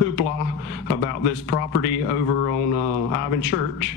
of hoopla about this property over on Ivan Church.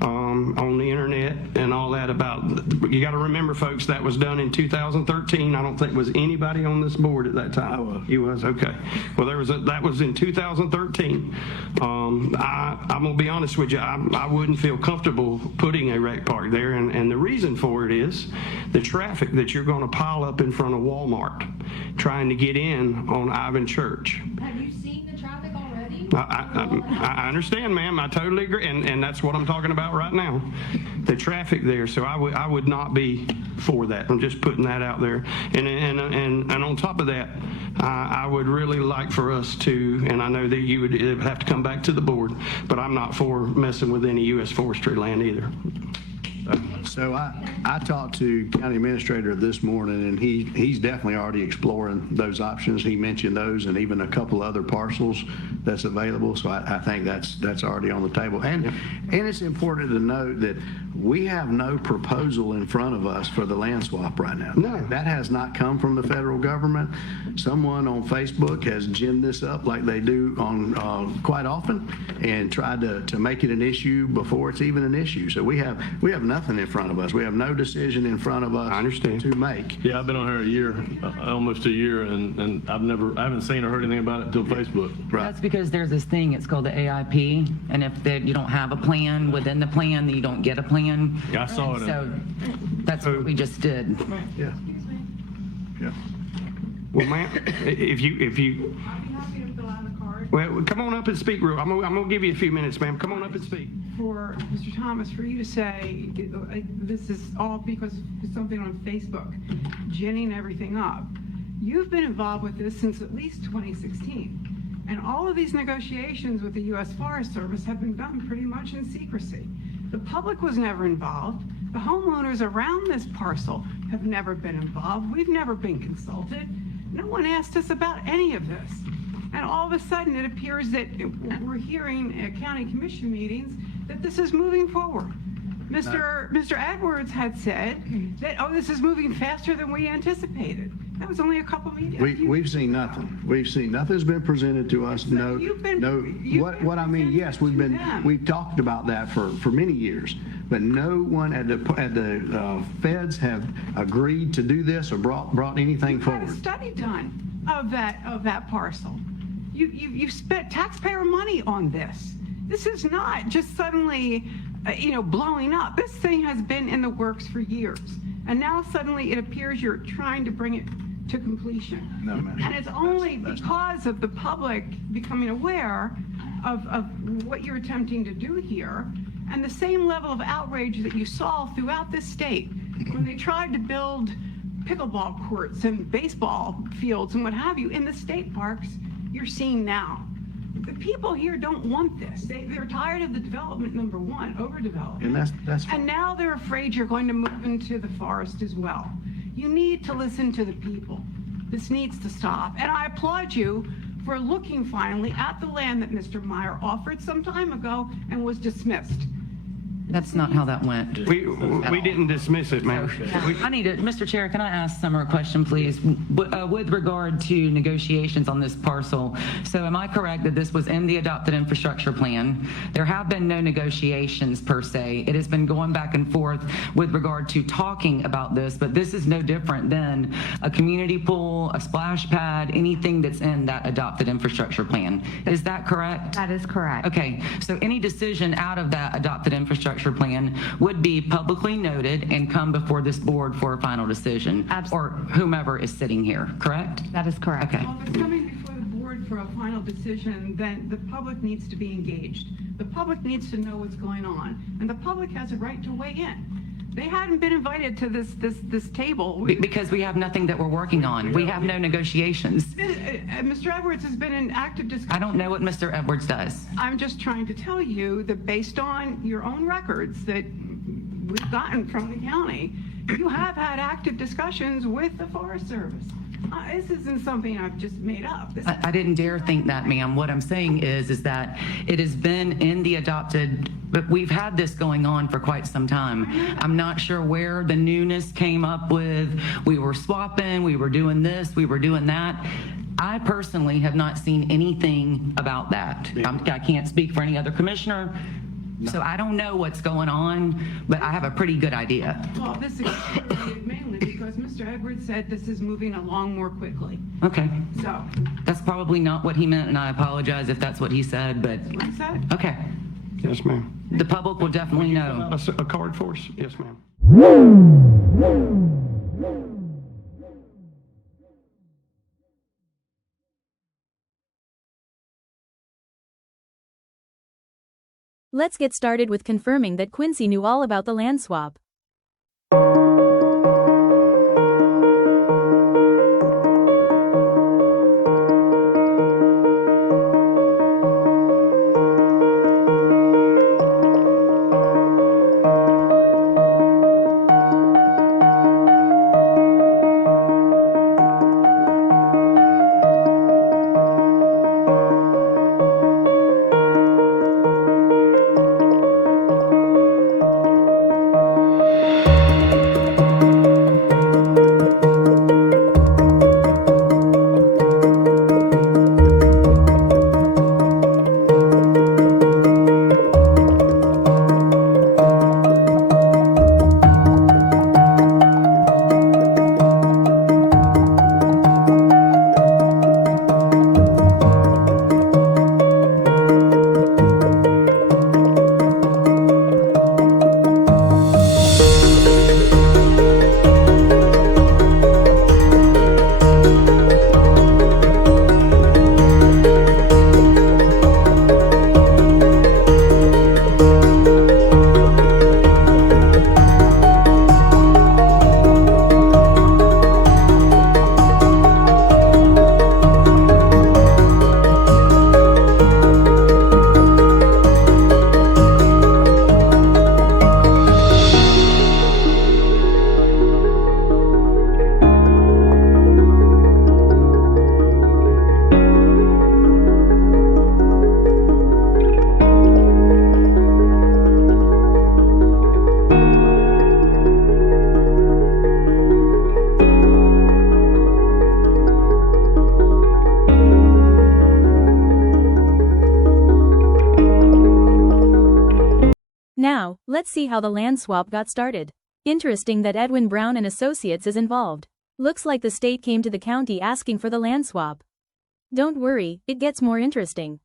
On the internet and all that about, you got to remember, folks, that was done in 2013. I don't think was anybody on this board at that time. I was. You was? Okay. Well, that was in 2013. I'm gonna be honest with you. I wouldn't feel comfortable putting a rec park there, and the reason for it is the traffic that you're going to pile up in front of Walmart trying to get in on Ivan Church. Have you seen the traffic already? I understand, ma'am. I totally agree, and that's what I'm talking about right now, the traffic there. So I would not be for that. I'm just putting that out there. And on top of that, I would really like for us to, and I know that it would have to come back to the board, but I'm not for messing with any U.S. forestry land either. So I talked to county administrator this morning, and he's definitely already exploring those options. He mentioned those and even a couple other parcels that's available. So I think that's already on the table. And it's important to note that we have no proposal in front of us for the land swap right now. No. That has not come from the federal government. Someone on Facebook has ginned this up like they do on quite often and tried to make it an issue before it's even an issue. So we have nothing in front of us. We have no decision in front of us. I understand. To make. Yeah, I've been on here a year, almost a year, and I haven't seen or heard anything about it until Facebook. Right. That's because there's this thing, it's called the AIP, and if you don't have a plan within the plan, then you don't get a plan. Yeah, I saw it. So that's what we just did. Yeah. Yeah. Well, ma'am, if you I'd be happy to fill out a card well, come on up and speak, real. I'm gonna give you a few minutes, ma'am. Come on up and speak. for Mr. Thomas, for you to say, this is all because of something on Facebook, ginning everything up. You've been involved with this since at least 2016. And all of these negotiations with the U.S. Forest Service have been done pretty much in secrecy. The public was never involved. The homeowners around this parcel have never been involved. We've never been consulted. No one asked us about any of this. And all of a sudden, it appears that we're hearing at county commission meetings that this is moving forward. Mr. Edwards had said that, oh, this is moving faster than we anticipated. That was only a couple meetings. We've seen nothing. We've seen nothing's been presented to us. No, what I mean, yes, we've talked about that for many years, but no one at the feds have agreed to do this or brought anything forward. Had a study done of that parcel. You've spent taxpayer money on this. This is not just suddenly, blowing up. This thing has been in the works for years, and now suddenly it appears you're trying to bring it to completion. No, ma'am. And it's only because of the public becoming aware of what you're attempting to do here, and the same level of outrage that you saw throughout this state when they tried to build pickleball courts and baseball fields and what have you in the state parks, you're seeing now. The people here don't want this. They're tired of the development, number one, overdevelopment. And that's And now they're afraid you're going to move into the forest as well. You need to listen to the people. This needs to stop. And I applaud you for looking finally at the land that Mr. Meyer offered some time ago and was dismissed. That's not how that went. We didn't dismiss it, ma'am. I need to, Mr. Chair, can I ask Summer a question, please? With regard to negotiations on this parcel, so am I correct that this was in the adopted infrastructure plan? There have been no negotiations per se. It has been going back and forth with regard to talking about this, but this is no different than a community pool, a splash pad, anything that's in that adopted infrastructure plan. Is that correct? That is correct. Okay, so any decision out of that adopted infrastructure plan would be publicly noted and come before this board for a final decision. Absolutely. Or whomever is sitting here, correct? That is correct. Okay. Well, if it's coming before the board for a final decision, then the public needs to be engaged. The public needs to know what's going on, and the public has a right to weigh in. They hadn't been invited to this table. Because we have nothing that we're working on. We have no negotiations. Mr. Edwards has been in active discussion. I don't know what Mr. Edwards does. I'm just trying to tell you that based on your own records that we've gotten from the county, you have had active discussions with the Forest Service. This isn't something I've just made up. I didn't dare think that, ma'am. What I'm saying is that it has been in the adopted, but we've had this going on for quite some time. I'm not sure where the newness came up with. We were swapping, we were doing this, we were doing that. I personally have not seen anything about that. I can't speak for any other commissioner, so I don't know what's going on, but I have a pretty good idea. Well, this is mainly because Mr. Edwards said this is moving along more quickly. Okay, So, that's probably not what he meant, and I apologize if that's what he said, but, what he said. okay. Yes, ma'am. The public will definitely know. A card for us? Yes, ma'am. Let's get started with confirming that Quincy knew all about the land swap. Now, let's see how the land swap got started. Interesting that Edwin Brown and Associates is involved. Looks like the state came to the county asking for the land swap. Don't worry, it gets more interesting.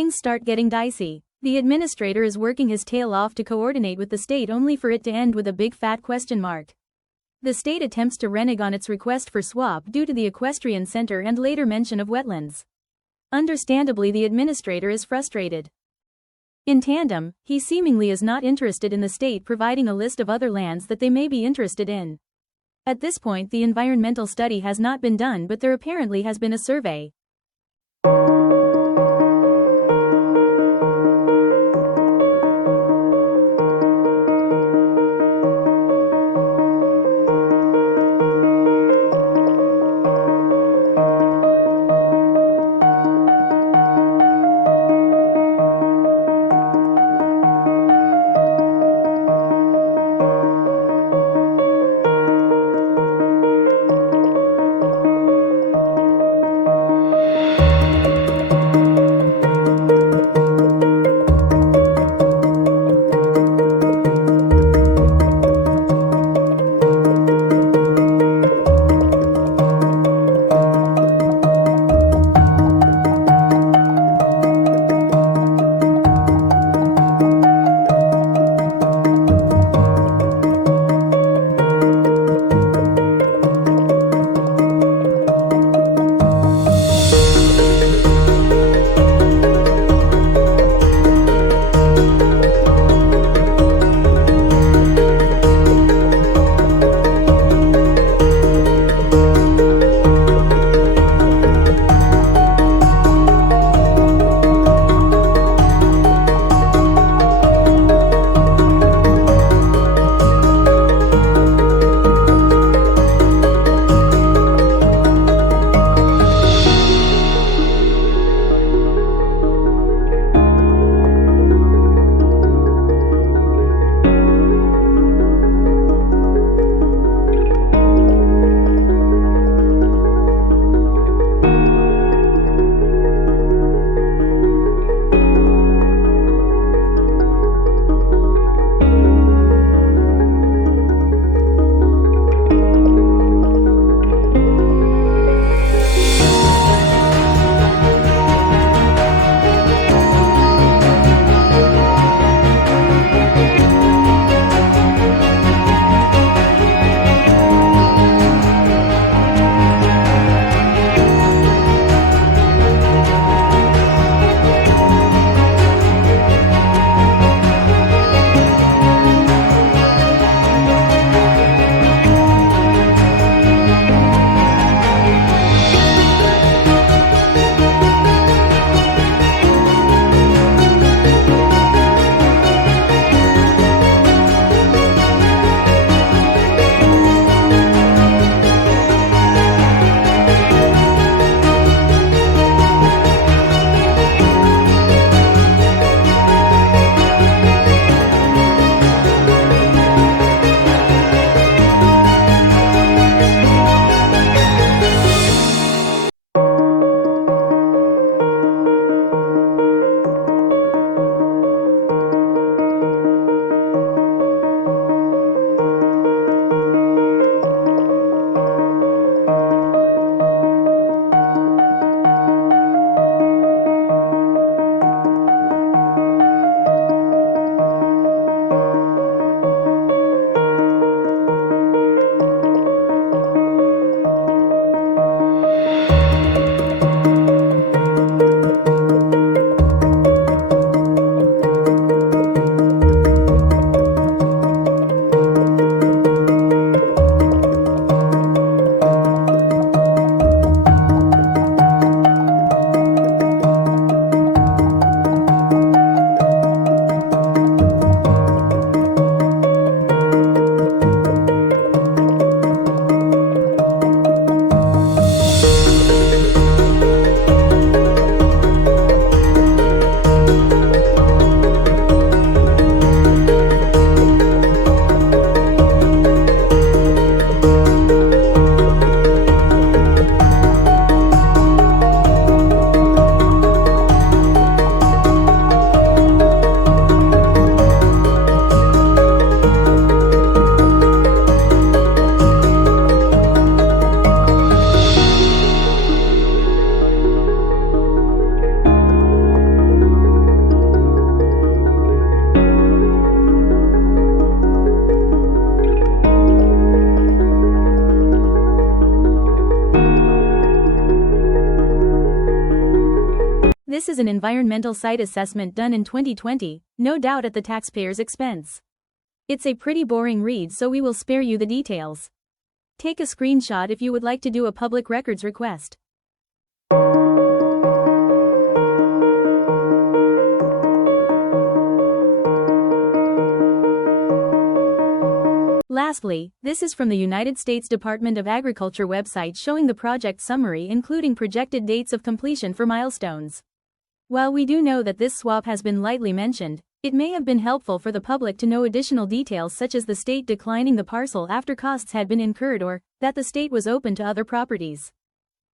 Things start getting dicey. The administrator is working his tail off to coordinate with the state only for it to end with a big fat question mark. The state attempts to renege on its request for swap due to the equestrian center and later mention of wetlands. Understandably, the administrator is frustrated. In tandem, he seemingly is not interested in the state providing a list of other lands that they may be interested in. At this point, the environmental study has not been done, but there apparently has been a survey. This is an environmental site assessment done in 2020, no doubt at the taxpayer's expense. It's a pretty boring read, so we will spare you the details. Take a screenshot if you would like to do a public records request. Lastly, this is from the United States Department of Agriculture website showing the project summary including projected dates of completion for milestones. While we do know that this swap has been lightly mentioned, it may have been helpful for the public to know additional details such as the state declining the parcel after costs had been incurred or that the state was open to other properties.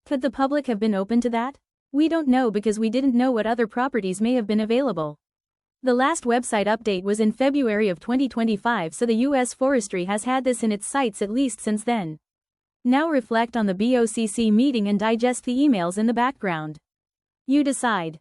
Could the public have been open to that? We don't know because we didn't know what other properties may have been available. The last website update was in February of 2025, so the U.S. Forestry has had this in its sites at least since then. Now reflect on the BOCC meeting and digest the emails in the background. You decide.